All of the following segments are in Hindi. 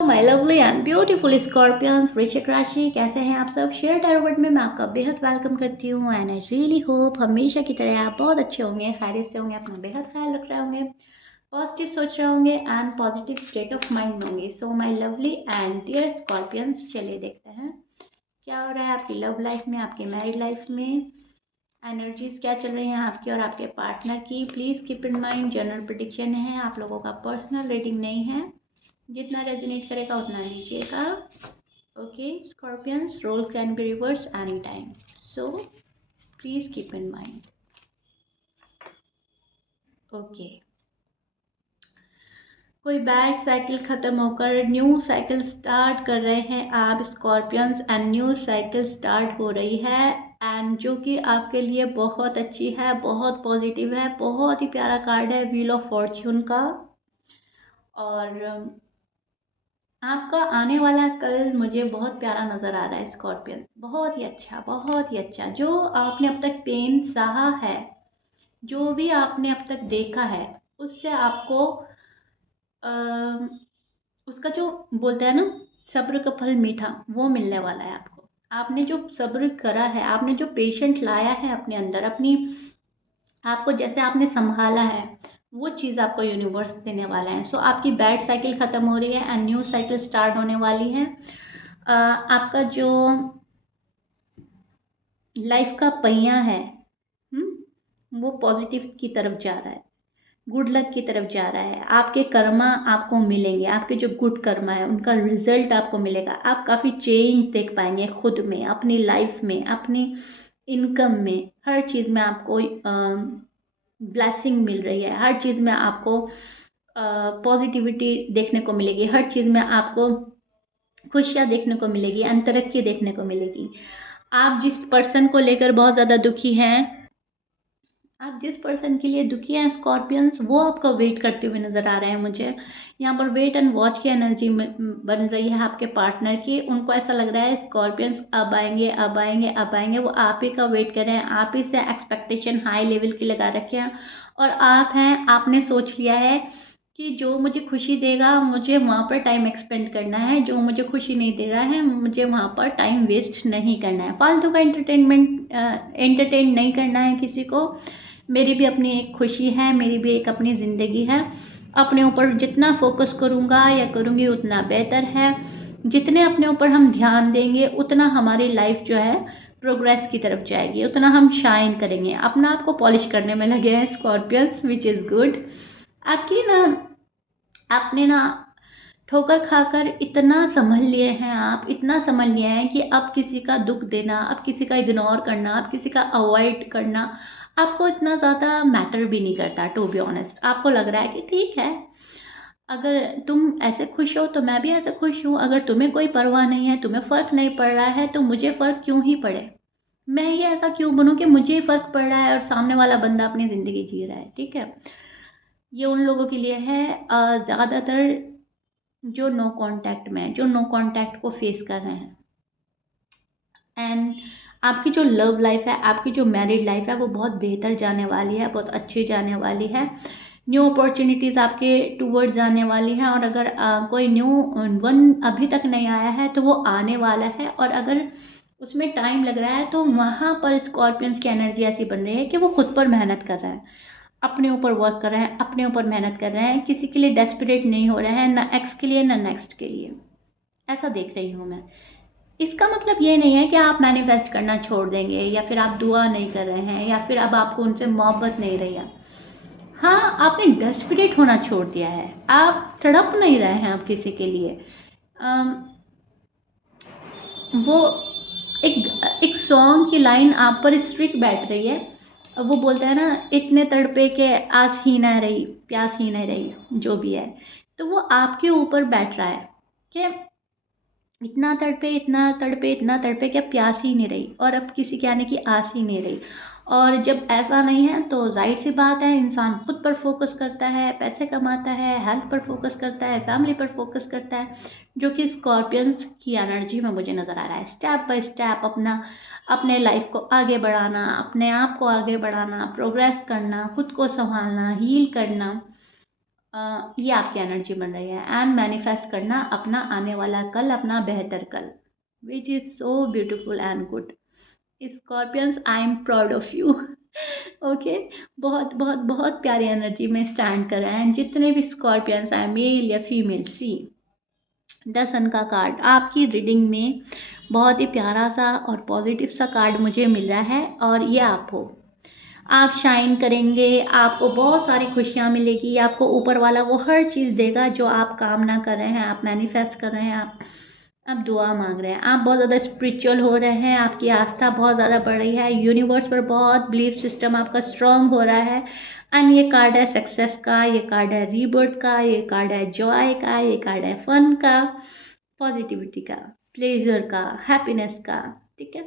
My lovely and beautiful Scorpions वृश्चिक राशि, कैसे हैं आप सब। शेयर टैरोट में मैं आपका बेहद वेलकम करती हूँ एंड आई रियली होप हमेशा की तरह आप बहुत अच्छे होंगे, खैरियत से होंगे, अपना बेहद ख्याल रख रहे होंगे, पॉजिटिव सोच रहे होंगे and positive state of mind होंगे। So my lovely and dear scorpions, चलिए देखते हैं क्या हो रहा है आपकी लव लाइफ में, आपकी मैरिड लाइफ में। एनर्जीज क्या चल रही हैं आपकी और आपके पार्टनर की। Please keep in mind general prediction है, आप लोगों का पर्सनल रीडिंग नहीं है। जितना रेजोनेट करेगा उतना लीजिएगा। Okay Scorpions, role can be reverse any time, so please keep in mind. Okay, कोई बैड साइकिल खत्म होकर न्यू साइकिल स्टार्ट कर रहे हैं आप Scorpions and new cycle start हो रही है एंड जो कि आपके लिए बहुत अच्छी है, बहुत पॉजिटिव है। बहुत ही प्यारा कार्ड है व्हील ऑफ फॉर्च्यून का। और आपका आने वाला कल मुझे बहुत प्यारा नज़र आ रहा है स्कॉर्पियन, बहुत ही अच्छा, बहुत ही अच्छा। जो आपने अब तक पेन सहा है, जो भी आपने अब तक देखा है, उससे आपको उसका जो बोलते हैं ना, सब्र का फल मीठा, वो मिलने वाला है आपको। आपने जो सब्र करा है, आपने जो पेशेंट लाया है अपने अंदर, अपनी आपको जैसे आपने संभाला है, वो चीज़ आपको यूनिवर्स देने वाला है। सो आपकी बैड साइकिल ख़त्म हो रही है एंड न्यू साइकिल स्टार्ट होने वाली है। आपका जो लाइफ का पहिया है, वो पॉजिटिव की तरफ जा रहा है, गुड लक की तरफ जा रहा है। आपके कर्मा आपको मिलेंगे, आपके जो गुड कर्मा है उनका रिजल्ट आपको मिलेगा। आप काफ़ी चेंज देख पाएंगे खुद में, अपनी लाइफ में, अपनी इनकम में, हर चीज़ में आपको ब्लेसिंग मिल रही है। हर चीज़ में आपको पॉजिटिविटी देखने को मिलेगी, हर चीज़ में आपको खुशियाँ देखने को मिलेगी, तरक्की देखने को मिलेगी। आप जिस पर्सन को लेकर बहुत ज़्यादा दुखी हैं, आप जिस पर्सन के लिए दुखी हैं स्कॉर्पियंस, वो आपका वेट करते हुए नज़र आ रहे हैं मुझे। यहाँ पर वेट एंड वॉच की एनर्जी बन रही है आपके पार्टनर की। उनको ऐसा लग रहा है स्कॉर्पियंस अब आएंगे, अब आएंगे, अब आएंगे। वो आप ही का वेट कर रहे हैं, आप ही से एक्सपेक्टेशन हाई लेवल की लगा रखे हैं। और आप हैं, आपने सोच लिया है कि जो मुझे खुशी देगा मुझे वहाँ पर टाइम एक्सपेंड करना है, जो मुझे खुशी नहीं दे रहा है मुझे वहाँ पर टाइम वेस्ट नहीं करना है, फालतू का एंटरटेन नहीं करना है किसी को। मेरी भी अपनी एक खुशी है, मेरी भी एक अपनी ज़िंदगी है। अपने ऊपर जितना फोकस करूँगा या करूँगी उतना बेहतर है। जितने अपने ऊपर हम ध्यान देंगे उतना हमारी लाइफ जो है प्रोग्रेस की तरफ जाएगी, उतना हम शाइन करेंगे। अपना आप को पॉलिश करने में लगे हैं स्कॉर्पियंस, विच इज़ गुड। आपकी ना, आपने ना ठोकर खाकर इतना समझ लिए हैं, आप इतना समझ लिए हैं कि अब किसी का दुख देना, अब किसी का इग्नोर करना, अब किसी का अवॉइड करना आपको इतना ज़्यादा मैटर भी नहीं करता। टू बी ऑनेस्ट, आपको लग रहा है कि ठीक है, अगर तुम ऐसे खुश हो तो मैं भी ऐसे खुश हूँ। अगर तुम्हें कोई परवाह नहीं है, तुम्हें फ़र्क नहीं पड़ रहा है, तो मुझे फ़र्क क्यों ही पड़े। मैं ये ऐसा क्यों बनूं कि मुझे ही फ़र्क पड़ रहा है और सामने वाला बंदा अपनी ज़िंदगी जी रहा है। ठीक है, ये उन लोगों के लिए है ज़्यादातर जो नो कांटेक्ट में है, जो नो कांटेक्ट को फेस कर रहे हैं। एंड आपकी जो लव लाइफ है, आपकी जो मैरिड लाइफ है, वो बहुत बेहतर जाने वाली है, बहुत अच्छी जाने वाली है। न्यू अपॉर्चुनिटीज़ आपके टूवर्ड्स आने वाली हैं। और अगर कोई न्यू वन अभी तक नहीं आया है तो वो आने वाला है। और अगर उसमें टाइम लग रहा है तो वहाँ पर स्कॉर्पियंस की एनर्जी ऐसी बन रही है कि वो खुद पर मेहनत कर रहे हैं, अपने ऊपर वर्क कर रहे हैं, अपने ऊपर मेहनत कर रहे हैं। किसी के लिए डेस्परेट नहीं हो रहे हैं, ना एक्स के लिए ना नेक्स्ट के लिए। ऐसा देख रही हूँ मैं। इसका मतलब ये नहीं है कि आप मैनिफेस्ट करना छोड़ देंगे या फिर आप दुआ नहीं कर रहे हैं या फिर अब आपको उनसे मोहब्बत नहीं रही है। हाँ, आपने डेस्परेट होना छोड़ दिया है, आप तड़प नहीं रहे हैं अब किसी के लिए। अम, वो एक एक सॉन्ग की लाइन आप पर स्ट्रिक बैठ रही है। वो बोलता है ना, इतने तड़पे के आस ही ना रही, प्यास ही नहीं रही, जो भी है। तो वो आपके ऊपर बैठ रहा है कि इतना तड़पे, इतना तड़पे, इतना तड़पे कि अब प्यास ही नहीं रही और अब किसी के आने की आस ही नहीं रही। और जब ऐसा नहीं है तो जाहिर सी बात है, इंसान खुद पर फोकस करता है, पैसे कमाता है, हेल्थ पर फोकस करता है, फैमिली पर फोकस करता है, जो कि स्कॉर्पियंस की एनर्जी में मुझे नज़र आ रहा है। स्टेप बाय स्टेप अपने लाइफ को आगे बढ़ाना, अपने आप को आगे बढ़ाना, प्रोग्रेस करना, खुद को संभालना, हील करना, ये आपकी एनर्जी बन रही है। एंड मैनिफेस्ट करना अपना आने वाला कल, अपना बेहतर कल, which is so beautiful and good. Scorpions, I am proud of you. Okay, बहुत बहुत बहुत प्यारी एनर्जी में स्टैंड कर रहे हैं जितने भी स्कॉर्पियंस हैं, मेल या फीमेल। सी द सन का कार्ड आपकी रीडिंग में बहुत ही प्यारा सा और पॉजिटिव सा कार्ड मुझे मिल रहा है, और ये आप हो। आप शाइन करेंगे, आपको बहुत सारी खुशियाँ मिलेगी, आपको ऊपर वाला वो हर चीज़ देगा जो आप कामना कर रहे हैं, आप मैनिफेस्ट कर रहे हैं, आप दुआ मांग रहे हैं। आप बहुत ज़्यादा स्पिरिचुअल हो रहे हैं, आपकी आस्था बहुत ज़्यादा बढ़ रही है, यूनिवर्स पर बहुत बिलीफ सिस्टम आपका स्ट्रांग हो रहा है। एंड ये कार्ड है सक्सेस का, ये कार्ड है रीबर्थ का, ये कार्ड है जॉय का, ये कार्ड है फन का, पॉजिटिविटी का, प्लेजर का, हैप्पीनेस का। ठीक है,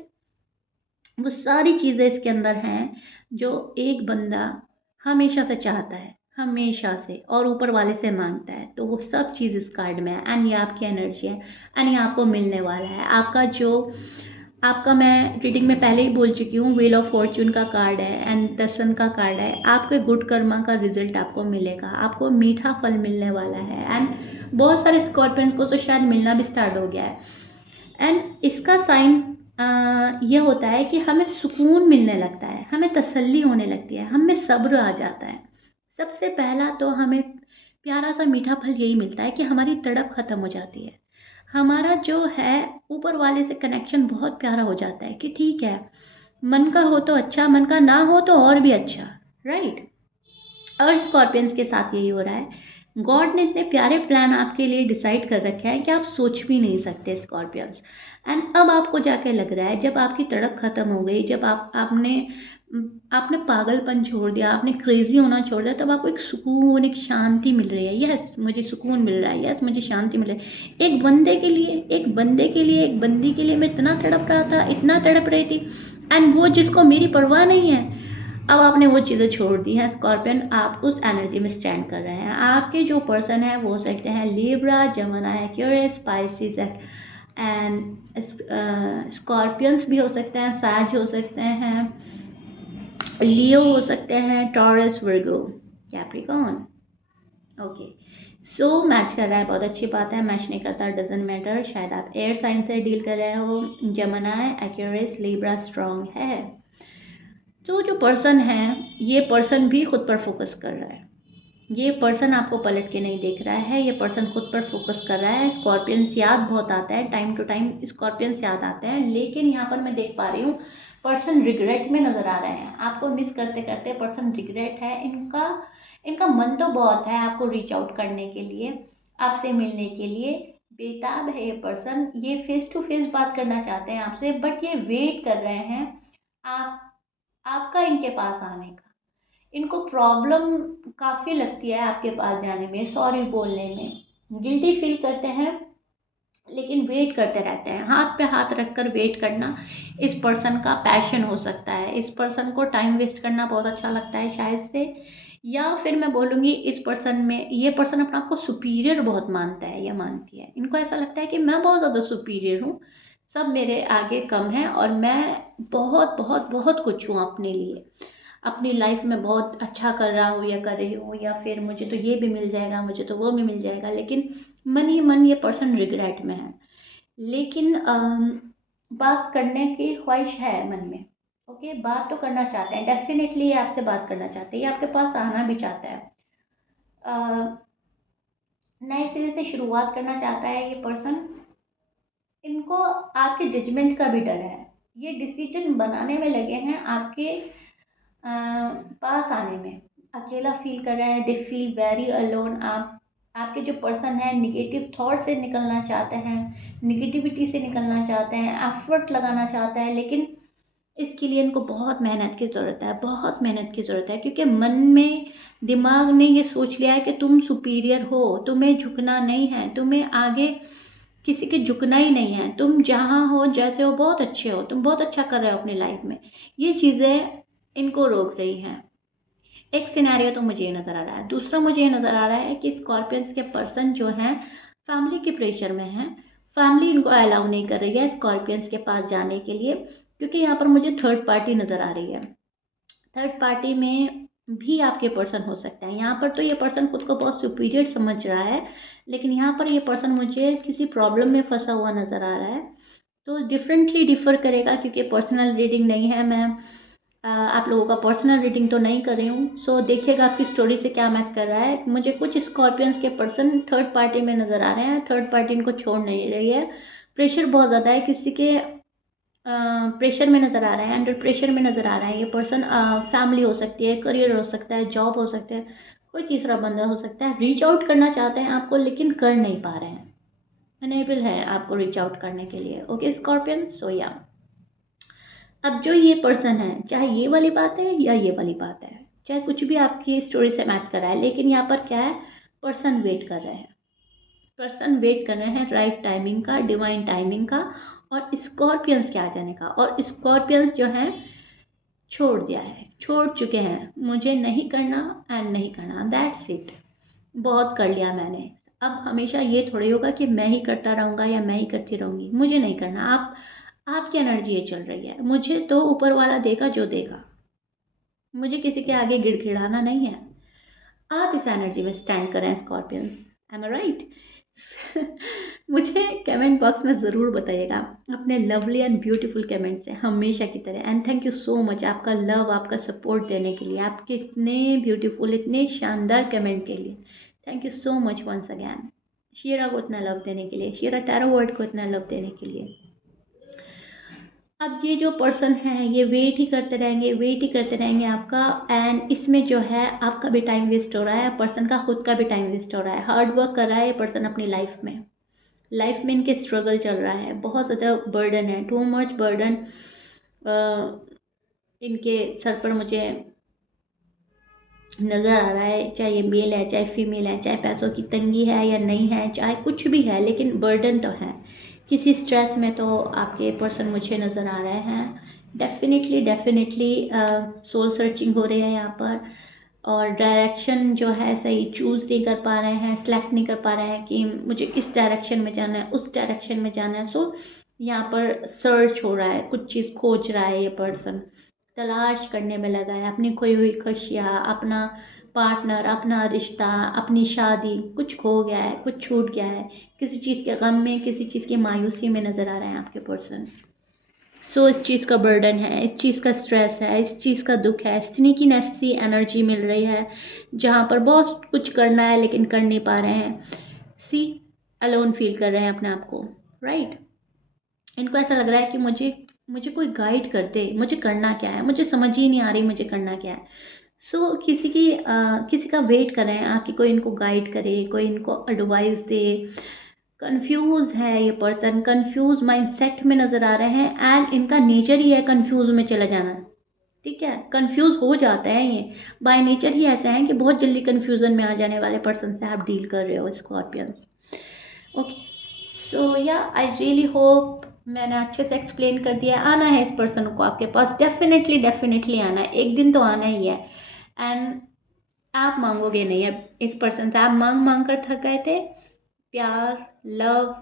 वो सारी चीज़ें इसके अंदर हैं जो एक बंदा हमेशा से चाहता है, हमेशा से, और ऊपर वाले से मांगता है। तो वो सब चीज़ इस कार्ड में है। एंड ये आपकी एनर्जी है, एंड ये आपको मिलने वाला है। आपका मैं रीडिंग में पहले ही बोल चुकी हूँ, व्हील ऑफ फॉर्च्यून का कार्ड है एंड द सन का कार्ड है। आपके गुड कर्मा का रिजल्ट आपको मिलेगा, आपको मीठा फल मिलने वाला है। एंड बहुत सारे स्कॉर्पियन को तो शायद मिलना भी स्टार्ट हो गया है। एंड इसका साइन ये होता है कि हमें सुकून मिलने लगता है, हमें तसल्ली होने लगती है, हमें सब्र आ जाता है। सबसे पहला तो हमें प्यारा सा मीठा फल यही मिलता है कि हमारी तड़प खत्म हो जाती है। हमारा जो है ऊपर वाले से कनेक्शन बहुत प्यारा हो जाता है कि ठीक है, मन का हो तो अच्छा, मन का ना हो तो और भी अच्छा, राइट। और स्कॉर्पियंस के साथ यही हो रहा है। गॉड ने इतने प्यारे प्लान आपके लिए डिसाइड कर रखे हैं कि आप सोच भी नहीं सकते स्कॉर्पियंस। एंड अब आपको जाके लग रहा है, जब आपकी तड़प खत्म हो गई, जब आपने पागलपन छोड़ दिया, आपने क्रेजी होना छोड़ दिया, तब आपको एक सुकून, एक शांति मिल रही है। यस, मुझे सुकून मिल रहा है, यस मुझे शांति मिल रही है। एक बंदी के लिए मैं इतना तड़प रहा था, इतना तड़प रही थी, एंड वो जिसको मेरी परवाह नहीं है। अब आपने वो चीज़ें छोड़ दी हैं स्कॉर्पियन, आप उस एनर्जी में स्टैंड कर रहे हैं। आपके जो पर्सन है वो हो सकते हैं Libra, Gemini, Aquarius, Pisces and Scorpions भी हो सकते हैं, सैज हो सकते हैं, लियो हो सकते हैं, टॉरस, वर्गो, कैप्रिकॉर्न। ओके, सो मैच कर रहा है, बहुत अच्छी बात है। मैच नहीं करता, डजेंट मैटर। शायद आप एयर साइन से डील कर रहे हो। जमुना, एक्वेरियस, लिब्रा स्ट्रांग है। तो जो पर्सन है, ये पर्सन भी खुद पर फोकस कर रहा है। ये पर्सन आपको पलट के नहीं देख रहा है, ये पर्सन खुद पर फोकस कर रहा है। स्कॉर्पियंस याद बहुत आता है, टाइम टू टाइम स्कॉर्पियंस याद आते हैं, लेकिन यहाँ पर मैं देख पा रही हूँ पर्सन रिग्रेट में नजर आ रहे हैं। आपको मिस करते करते पर्सन रिग्रेट है। इनका इनका मन तो बहुत है आपको रीच आउट करने के लिए, आपसे मिलने के लिए बेताब है ये पर्सन। ये फेस टू फेस बात करना चाहते हैं आपसे, बट ये वेट कर रहे हैं आप आपका इनके पास आने का। इनको प्रॉब्लम काफ़ी लगती है आपके पास जाने में, सॉरी बोलने में, गिल्टी फील करते हैं, लेकिन वेट करते रहते हैं। हाथ पे हाथ रखकर वेट करना इस पर्सन का पैशन हो सकता है। इस पर्सन को टाइम वेस्ट करना बहुत अच्छा लगता है शायद से, या फिर मैं बोलूँगी इस पर्सन में, ये पर्सन अपना आपको सुपीरियर बहुत मानता है या मानती है। इनको ऐसा लगता है कि मैं बहुत ज़्यादा सुपीरियर हूँ, सब मेरे आगे कम है, और मैं बहुत बहुत बहुत कुछ हूँ अपने लिए, अपनी लाइफ में बहुत अच्छा कर रहा हूँ या कर रही हूँ, या फिर मुझे तो ये भी मिल जाएगा, मुझे तो वो भी मिल जाएगा। लेकिन मन ही मन ये पर्सन रिग्रेट में है। लेकिन बात करने की ख्वाहिश है मन में। ओके, बात तो करना चाहते हैं, डेफिनेटली ये आपसे बात करना चाहते हैं, ये आपके पास आना भी चाहता है, नए सिरे से शुरुआत करना चाहता है ये पर्सन। इनको आपके जजमेंट का भी डर है, ये डिसीजन बनाने में लगे हैं आपके पास आने में। अकेला फील कर रहे हैं, दे फील वेरी अलोन। आपके जो पर्सन है निगेटिव थॉट से निकलना चाहते हैं, निगेटिविटी से निकलना चाहते हैं, एफर्ट लगाना चाहते हैं, लेकिन इसके लिए इनको बहुत मेहनत की ज़रूरत है, बहुत मेहनत की ज़रूरत है, क्योंकि मन में, दिमाग ने ये सोच लिया है कि तुम सुपीरियर हो, तुम्हें झुकना नहीं है, तुम्हें आगे किसी के झुकना ही नहीं है, तुम जहाँ हो जैसे हो बहुत अच्छे हो, तुम बहुत अच्छा कर रहे हो अपनी लाइफ में। ये चीज़ें इनको रोक रही हैं। एक सिनेरियो तो मुझे ये नज़र आ रहा है। दूसरा मुझे ये नज़र आ रहा है कि स्कॉर्पियंस के पर्सन जो हैं फैमिली के प्रेशर में हैं, फैमिली इनको अलाउ नहीं कर रही है स्कॉर्पियंस के पास जाने के लिए, क्योंकि यहाँ पर मुझे थर्ड पार्टी नज़र आ रही है। थर्ड पार्टी में भी आपके पर्सन हो सकता है। यहाँ पर तो ये पर्सन खुद को बहुत सुपीरियर समझ रहा है, लेकिन यहाँ पर ये पर्सन मुझे किसी प्रॉब्लम में फंसा हुआ नज़र आ रहा है। तो डिफरेंटली डिफ़र करेगा, क्योंकि पर्सनल रीडिंग नहीं है, मैं आप लोगों का पर्सनल रीडिंग तो नहीं कर रही हूँ। सो देखिएगा आपकी स्टोरी से क्या मैच कर रहा है। मुझे कुछ स्कॉर्पियंस के पर्सन थर्ड पार्टी में नज़र आ रहे हैं, थर्ड पार्टी इनको छोड़ नहीं रही है, प्रेशर बहुत ज़्यादा है, किसी के प्रेशर में नज़र आ रहा है, अंडर प्रेशर में नज़र आ रहा है। ये पर्सन फैमिली हो सकती है, करियर हो सकता है, जॉब हो सकता है, कोई तीसरा बंदा हो सकता है। रीच आउट करना चाहते हैं आपको, लेकिन कर नहीं पा रहे हैं, अनेबल है आपको रीच आउट करने के लिए। ओके स्कॉर्पियन, सो या अब जो ये पर्सन है, चाहे ये वाली बात है या ये वाली बात है, चाहे कुछ भी आपकी स्टोरी से मैच कर रहा है, लेकिन यहाँ पर क्या है, पर्सन वेट कर रहे हैं, पर्सन वेट कर रहे हैं राइट टाइमिंग का, डिवाइन टाइमिंग का, और स्कॉर्पियंस के आ जाने का। और स्कॉर्पियंस जो हैं छोड़ दिया है, छोड़ चुके हैं, मुझे नहीं करना एंड नहीं करना, दैट्स इट, बहुत कर लिया मैंने। अब हमेशा ये थोड़ी होगा कि मैं ही करता रहूँगा या मैं ही करती रहूँगी, मुझे नहीं करना। आपकी एनर्जी ये चल रही है, मुझे तो ऊपर वाला देगा जो देगा, मुझे किसी के आगे गिड़गिड़ाना नहीं है। आप इस एनर्जी में स्टैंड करें स्कॉर्पियंस, एम आई राइट? मुझे कमेंट बॉक्स में ज़रूर बताइएगा अपने लवली एंड ब्यूटीफुल कमेंट से, हमेशा की तरह। And thank you so much आपका लव, आपका सपोर्ट देने के लिए, आपके इतने ब्यूटीफुल, इतने शानदार कमेंट के लिए। Thank you so much once again, Sheera को इतना लव देने के लिए, शीरा टैरो वर्ड को इतना लव देने के लिए। अब ये जो पर्सन है ये वेट ही करते रहेंगे, वेट ही करते रहेंगे आपका। एंड इसमें जो है आपका भी टाइम वेस्ट हो रहा है, पर्सन का खुद का भी टाइम वेस्ट हो रहा है, हार्ड वर्क कर रहा है ये पर्सन अपनी लाइफ में इनके स्ट्रगल चल रहा है, बहुत ज़्यादा बर्डन है, टू मच बर्डन इनके सर पर मुझे नज़र आ रहा है। चाहे ये मेल है, चाहे फीमेल है, चाहे पैसों की तंगी है या नहीं है, चाहे कुछ भी है, लेकिन बर्डन तो है, किसी स्ट्रेस में तो आपके पर्सन मुझे नज़र आ रहे हैं। डेफिनेटली सोल सर्चिंग हो रही है यहाँ पर, और डायरेक्शन जो है सही चूज़ नहीं कर पा रहे हैं, सेलेक्ट नहीं कर पा रहे हैं कि मुझे किस डायरेक्शन में जाना है, उस डायरेक्शन में जाना है। सो यहाँ पर सर्च हो रहा है, कुछ चीज़ खोज रहा है ये पर्सन, तलाश करने में लगा है, अपनी खोई हुई खुशियाँ, अपना पार्टनर, अपना रिश्ता, अपनी शादी, कुछ खो गया है, कुछ छूट गया है, किसी चीज़ के गम में, किसी चीज़ की मायूसी में नज़र आ रहे हैं आपके पर्सन। सो इस चीज़ का बर्डन है, इस चीज़ का स्ट्रेस है, इस चीज़ का दुख है, स्नीकीनेस सी एनर्जी मिल रही है, जहाँ पर बहुत कुछ करना है लेकिन कर नहीं पा रहे हैं। सी अलोन फील कर रहे हैं अपने आप को, राइट? इनको ऐसा लग रहा है कि मुझे मुझे कोई गाइड कर दे, मुझे करना क्या है, मुझे समझ ही नहीं आ रही मुझे करना क्या है। सो किसी का वेट कर रहे हैं कि कोई इनको गाइड करे, कोई इनको एडवाइस दे। कंफ्यूज है ये पर्सन, कंफ्यूज माइंडसेट में नज़र आ रहे हैं, एंड इनका नेचर ही है कंफ्यूज में चला जाना। ठीक है, कंफ्यूज हो जाते हैं ये, बाय नेचर ही ऐसे हैं कि बहुत जल्दी कंफ्यूजन में आ जाने वाले पर्सन से आप डील कर रहे हो स्कॉर्पियंस। ओके, सो या आई रियली होप मैंने अच्छे से एक्सप्लेन कर दिया। आना है इस पर्सन को आपके पास, डेफिनेटली आना है, एक दिन तो आना ही है। एंड आप मांगोगे नहीं अब इस पर्सन से, आप मांग मांग कर थक गए थे, प्यार, लव,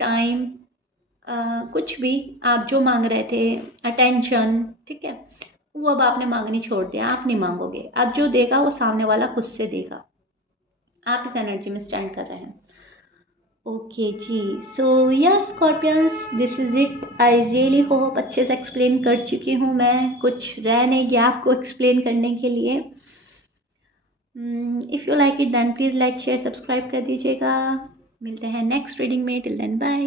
टाइम, कुछ भी आप जो मांग रहे थे, अटेंशन, ठीक है, वो अब आपने मांगनी छोड़ दिया, आप नहीं मांगोगे। अब जो देगा वो सामने वाला खुद से देगा, आप इस एनर्जी में स्टैंड कर रहे हैं। ओके जी, so yes Scorpions, this is it. I really hope अच्छे से एक्सप्लेन कर चुकी हूँ मैं, कुछ रह नहीं गया आपको एक्सप्लेन करने के लिए। If you like it then please like share subscribe कर दीजिएगा। मिलते हैं नेक्स्ट रीडिंग में, टिल देन बाय।